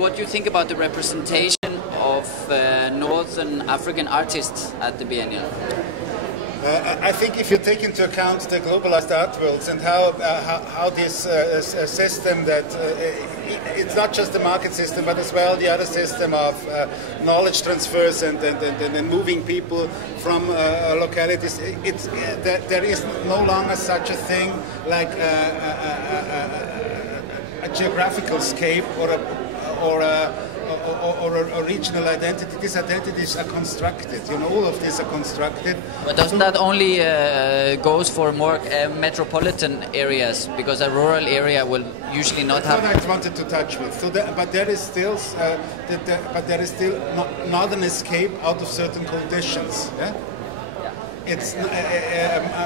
what you think about the representation of Northern African artists at the Biennale? I think if you take into account the globalized art worlds and how this system that it's not just the market system but as well the other system of knowledge transfers and moving people from localities, there is no longer such a thing like a geographical scape or a regional identity. These identities are constructed. You know, all of these are constructed. But doesn't that only goes for more metropolitan areas? Because a rural area will usually not have. That's what I wanted to touch with. So, but there is still, not an escape out of certain conditions. Yeah? It's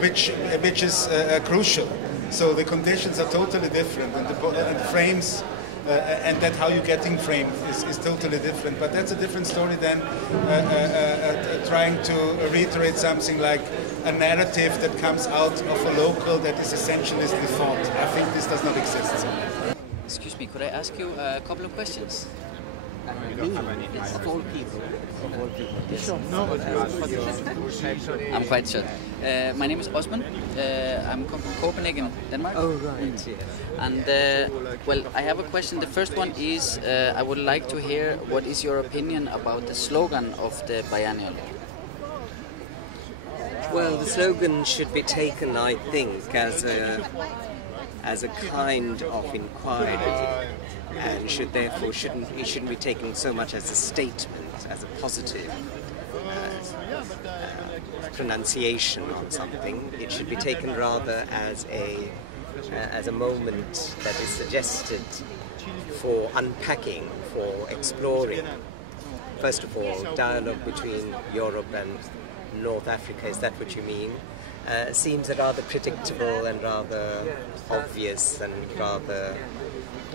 which is crucial. So the conditions are totally different, and the frames. And that how you're getting framed is totally different. But that's a different story than trying to reiterate something like a narrative that comes out of a local that is essentialist thought. I think this does not exist. Excuse me, could I ask you a couple of questions? Of all people. Yes. I'm quite short. My name is Åsmund. I'm from Copenhagen, Denmark. Oh, right. Yeah. And well, I have a question. The first one is I would like to hear what is your opinion about the slogan of the Biennale? Well, the slogan should be taken, I think, as a kind of inquiry, and shouldn't be taken so much as a statement, as a positive pronunciation on something. It should be taken rather as a moment that is suggested for unpacking, for exploring. First of all, dialogue between Europe and North Africa, is that what you mean? Seems a rather predictable and rather obvious and rather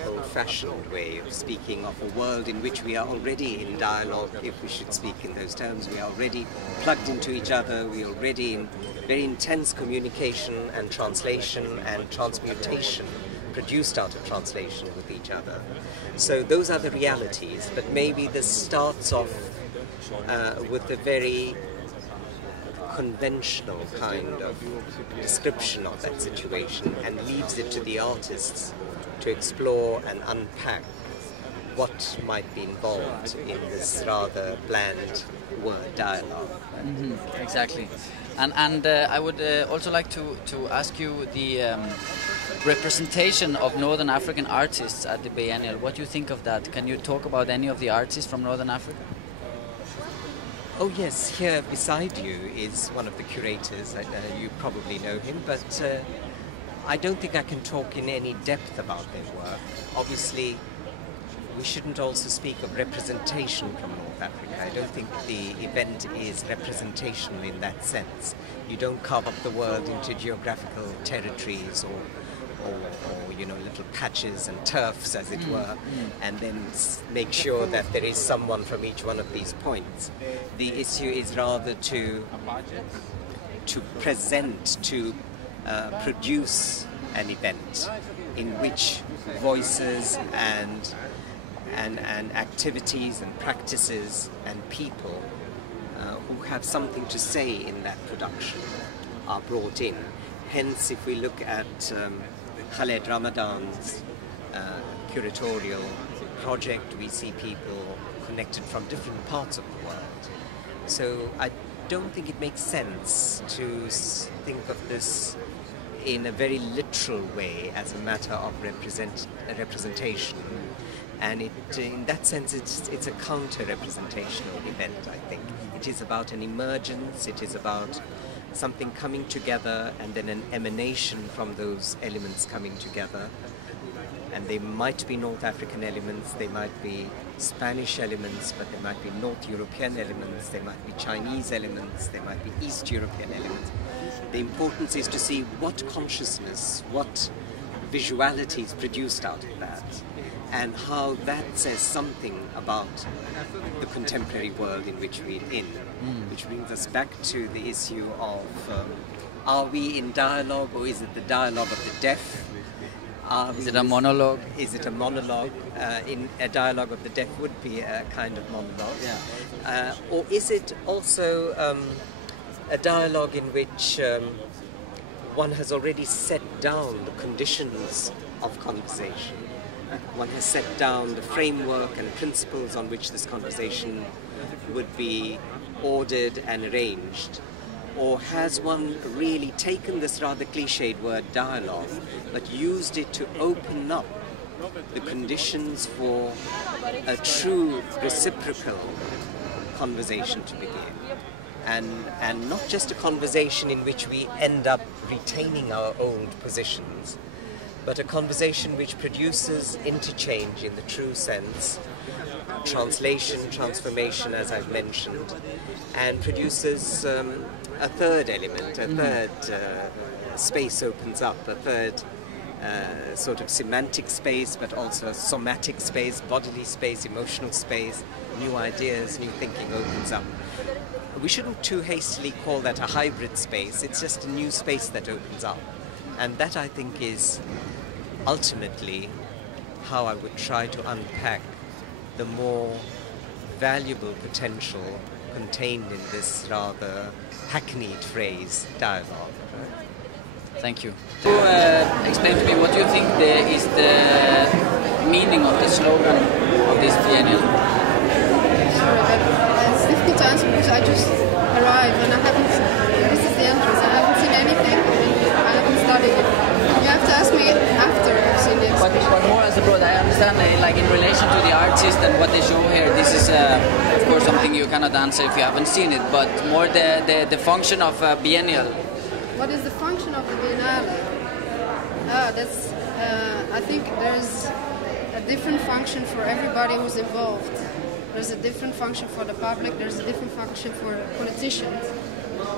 old-fashioned way of speaking of a world in which we are already in dialogue, if we should speak in those terms. We are already plugged into each other, we are already in very intense communication and translation and transmutation produced out of translation with each other. So those are the realities, but maybe this starts off with a very conventional kind of description of that situation and leaves it to the artists to explore and unpack what might be involved in this rather bland word dialogue. Mm-hmm, exactly. And I would also like to ask you the representation of Northern African artists at the Biennale. What do you think of that? Can you talk about any of the artists from Northern Africa? Oh yes, here beside you is one of the curators. You probably know him, but I don't think I can talk in any depth about their work. Obviously, we shouldn't also speak of representation from North Africa. I don't think the event is representational in that sense. You don't carve up the world into geographical territories or you know, little patches and turfs, as it were, and then make sure that there is someone from each one of these points. The issue is rather to present, to produce an event in which voices and activities and practices and people who have something to say in that production are brought in. Hence, if we look at Khaled Ramadan's curatorial project, we see people connected from different parts of the world. So I don't think it makes sense to think of this in a very literal way as a matter of representation. And in that sense, it's a counter-representational event, I think. It is about an emergence, it is about something coming together and then an emanation from those elements coming together. And they might be North African elements, they might be Spanish elements, but they might be North European elements, they might be Chinese elements, they might be East European elements. The importance is to see what consciousness, what visuality is produced out of that, and how that says something about the contemporary world in which we're in. Which brings us back to the issue of are we in dialogue, or is it the dialogue of the deaf? Is it a monologue? Is it a monologue? In a dialogue of the deaf would be a kind of monologue. Yeah. Or is it also a dialogue in which one has already set down the conditions of conversation? One has set down the framework and principles on which this conversation would be ordered and arranged? Or has one really taken this rather cliched word dialogue, but used it to open up the conditions for a true reciprocal conversation to begin? And not just a conversation in which we end up retaining our old positions, but a conversation which produces interchange in the true sense, translation, transformation, as I've mentioned, and produces a third element, a third space opens up, a third sort of semantic space, but also a somatic space, bodily space, emotional space, new ideas, new thinking opens up. We shouldn't too hastily call that a hybrid space, it's just a new space that opens up. And that, I think, is ultimately how I would try to unpack the more valuable potential contained in this rather hackneyed phrase, dialogue. Thank you. Explain to me what you think is the meaning of the slogan of this biennial. Sorry, but it's difficult to answer because I just arrived and I haven't, this is the entrance, I haven't seen anything and I haven't studied it. You have to ask me after I've seen it. But more as a broad, I understand like in relation to the artist and what they show here, this is of course something you cannot answer if you haven't seen it, but more the function of biennial. What is the function of the Biennale? I think there's a different function for everybody who's involved. There's a different function for the public, there's a different function for politicians,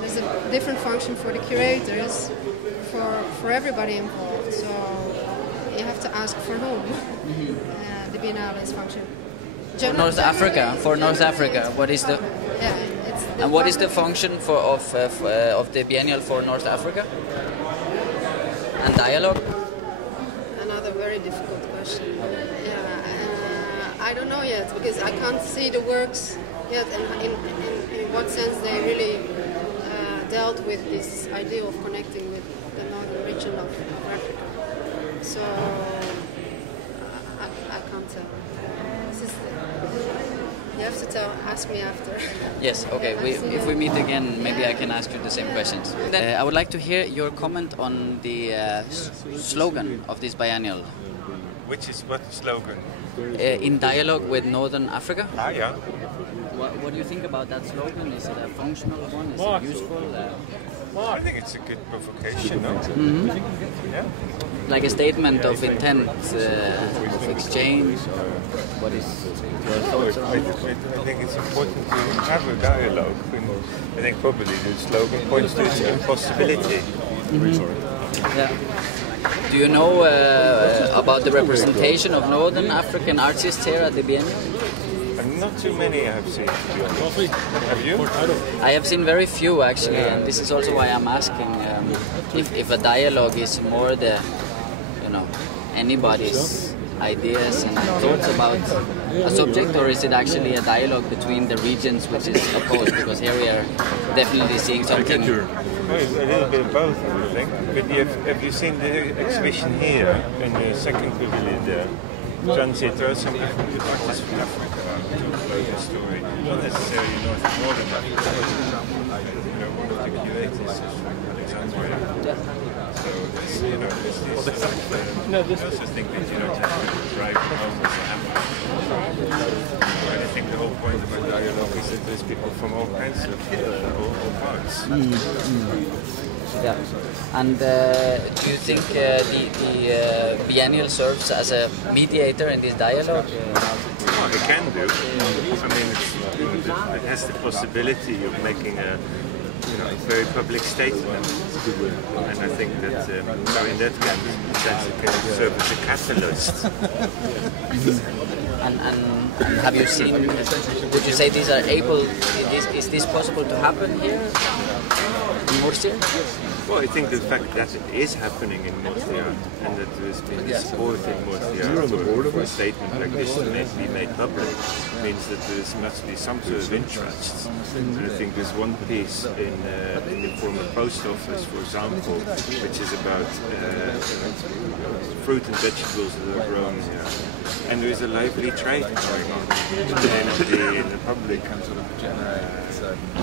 there's a different function for the curators, for everybody involved. So you have to ask for whom the Biennale's function. For North Africa, what is the... Yeah, and what is the function of the biennial for North Africa? And dialogue? Another very difficult question. I don't know yet because I can't see the works yet and in what sense they really dealt with this idea of connecting with the northern region of Africa. So I can't tell. You have to ask me after. Yes, okay. If we meet again, maybe I can ask you the same questions. I would like to hear your comment on the slogan of this biennial. Which is what slogan? In dialogue with Northern Africa. Ah, yeah. What do you think about that slogan? Is it a functional one? Is it useful? I think it's a good provocation, no? Yeah. Like a statement of intent, of exchange, or what is your thoughts on it? I think it's important to have a dialogue. I think probably the slogan points to its impossibility. Yeah. Do you know about the representation of Northern African artists here at the Biennale? Not too many I have seen, to be honest. Have you? I have seen very few actually, and this is also why I'm asking if a dialogue is more the, anybody's ideas and thoughts about a subject, or is it actually a dialogue between the regions which is opposed? Because here we are definitely seeing something. Well, a little bit of both, I think. But have you seen the exhibition here in the second pavilion there? Transit, there are some different artists from Africa to tell the story. Not necessarily Northern Africa, but one of the curators is from Alexandria. So I also think that you don't have to drive home with a hammer. I think the whole point about dialogue is that there's people from all kinds of all parts. Yeah, and do you think the biennial serves as a mediator in this dialogue? Well, it can do. I mean, it has the possibility of making a very public statement, and I think that so in that sense it can serve as a catalyst. And have you seen? Would you say these are able? Is this possible to happen here? Murcia? Well, I think the fact that it is happening in Murcia and that there has been support in Murcia for a statement like this to be made public means that there must be some sort of interest. And I think there's one piece in the former post office, for example, which is about fruit and vegetables that are grown here. And there is a lively trade going on in the public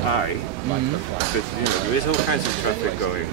eye, but there is all kinds of traffic going on.